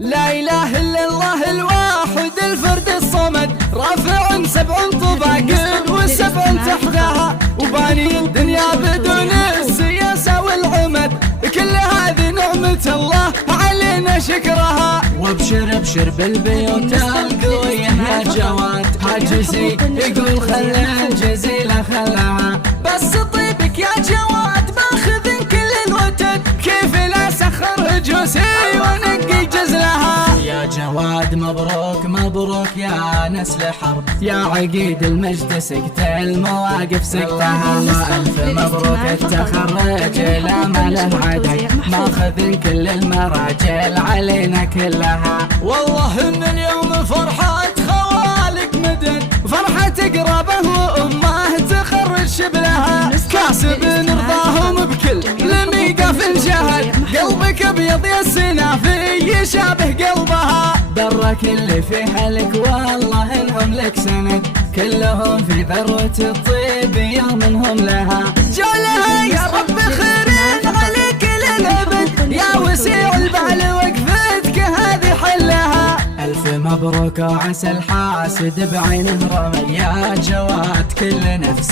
لا إله إلا الله الواحد الفرد الصمد، رافع 7 طباق و7 تحتها، وباني الدنيا بدون السياسة والعمد، كل هذه نعمة الله علينا شكرها. وابشر ابشر بالبيوت القوية يا جواد، هاجسي يقول خلي الجزيلة خلاها، بس طيبك يا جواد باخذ كل الوتد، كيف لا سخر جوسي ونقي جزلها. يا جواد مبروك مبروك يا نسل حرب، يا عقيد المجد سكت المواقف سكتها، ألف مبروك التخرج لا ما له عدد، ماخذ كل المراجل علينا كلها. والله ان اليوم فرحة خوالك مدد، فرحة قرابه وامه تخرج شبلها، كاسب نرضاهم بكل لميقة في الجهل، قلبك ابيض يا السنافي يشابه قلبها. برك اللي في حالك والله انهم لك سند، كلهم في ذروة الطيب يومهم لها، جعلها يا رب خيرين عليك للابد، يا وسيع البال وقفتك هذه حلها. ألف مبروك وعسى الحاسد بعينه رمي، يا جواد كل نفس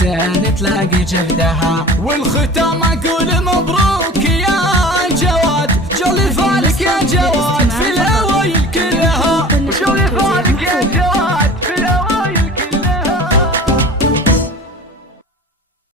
تلاقي جهدها، والختام أقول مبروك يا جواد